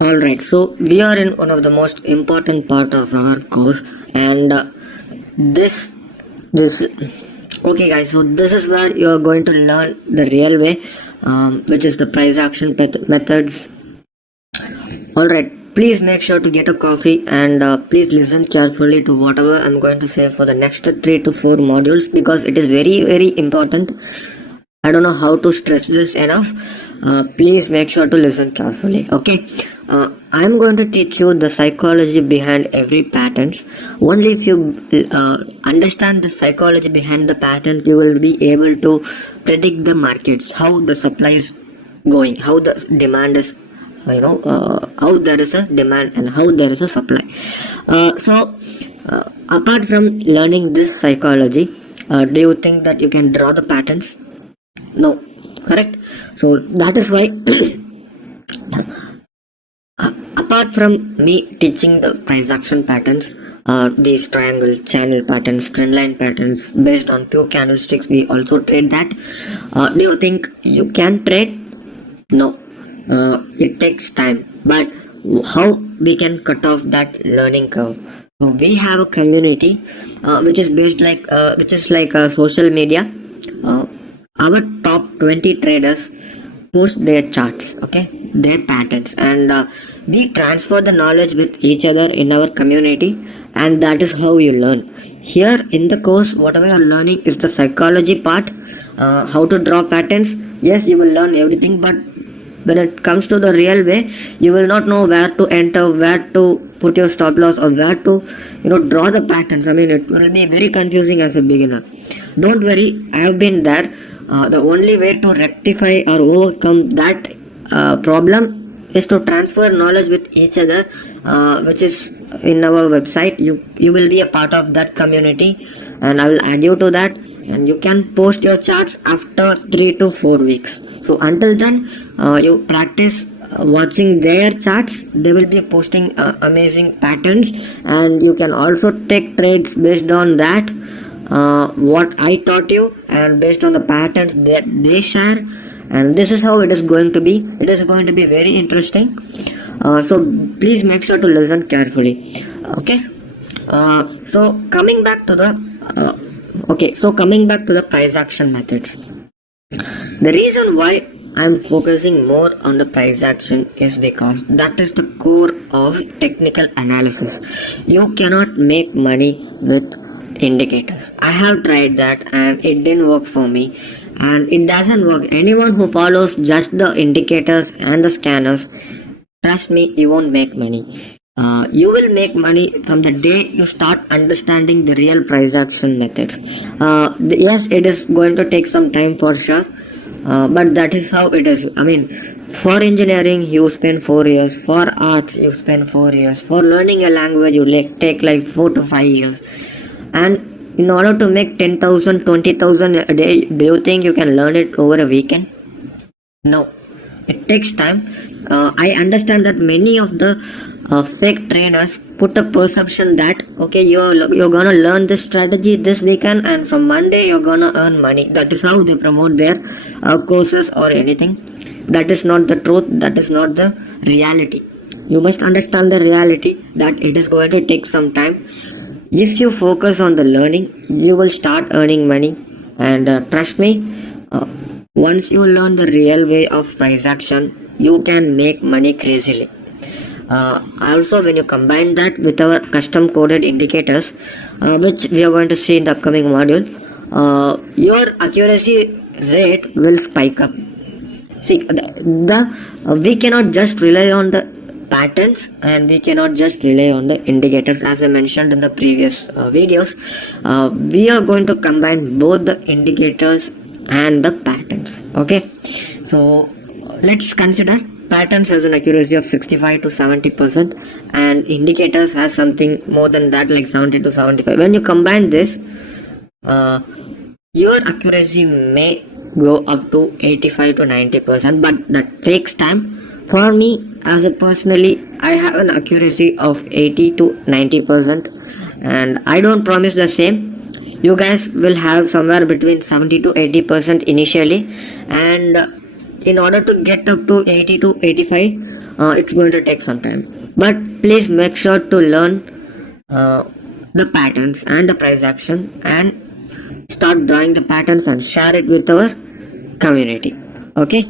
Alright, so we are in one of the most important part of our course, and this this okay guys, so this is where you are going to learn the real way, which is the price action methods. Alright, please make sure to get a coffee and please listen carefully to whatever I'm going to say for the next 3 to 4 modules, because it is very important. I don't know how to stress this enough. Please make sure to listen carefully. Okay. I'm going to teach you the psychology behind every patterns. Only if you understand the psychology behind the pattern, you will be able to predict the markets, how the supply is going, how the demand is, how there is a demand and how there is a supply. Apart from learning this psychology, do you think that you can draw the patterns? No, correct. So that is why apart from me teaching the price action patterns, these triangle channel patterns, trend line patterns based on pure candlesticks, we also trade that. Do you think you can trade? No, it takes time, but how we can cut off that learning curve? So we have a community which is based which is like social media. Our top 20 traders post their charts, okay, their patterns, and we transfer the knowledge with each other in our community, and that is how you learn. Here in the course, whatever you are learning is the psychology part, how to draw patterns. Yes, you will learn everything, but when it comes to the real way, you will not know where to enter, where to put your stop loss, or where to draw the patterns. I mean, it will be very confusing as a beginner. Don't worry, I have been there. The only way to rectify or overcome that problem is to transfer knowledge with each other, which is in our website. You will be a part of that community, and I will add you to that, and you can post your charts after 3 to 4 weeks. So until then, you practice watching their charts. They will be posting amazing patterns, and you can also take trades based on that, what I taught you, and based on the patterns that they share. And this is how it is going to be. It is going to be very interesting. So please make sure to listen carefully. Okay. So coming back to the price action methods. The reason why I'm focusing more on the price action is because that is the core of technical analysis. You cannot make money with indicators. I have tried that and it didn't work for me, and it doesn't work. Anyone who follows just the indicators and the scanners, trust me, you won't make money. You will make money from the day you start understanding the real price action methods. Yes, it is going to take some time for sure, but that is how it is. I mean, for engineering you spend 4 years, for arts you spend 4 years, for learning a language you take like 4 to 5 years, and in order to make 10,000, 20,000 a day, do you think you can learn it over a weekend? No, it takes time. I understand that many of the fake trainers put a perception that okay, you're gonna learn this strategy this weekend, and from Monday you're gonna earn money. That is how they promote their courses or anything. That is not the truth. That is not the reality. You must understand the reality that it is going to take some time. If you focus on the learning, you will start earning money, and trust me, once you learn the real way of price action, you can make money crazily. Also, when you combine that with our custom coded indicators, which we are going to see in the upcoming module, your accuracy rate will spike up. See, we cannot just rely on the patterns, and we cannot just rely on the indicators. As I mentioned in the previous videos, we are going to combine both the indicators and the patterns. Okay, so let's consider patterns has an accuracy of 65 to 70%, and indicators has something more than that, like 70 to 75. When you combine this, your accuracy may go up to 85 to 90%, but that takes time. For me, as a personally, I have an accuracy of 80 to 90%, and I don't promise the same. You guys will have somewhere between 70 to 80% initially, and in order to get up to 80 to 85, it's going to take some time. But please make sure to learn the patterns and the price action, and start drawing the patterns and share it with our community. Okay.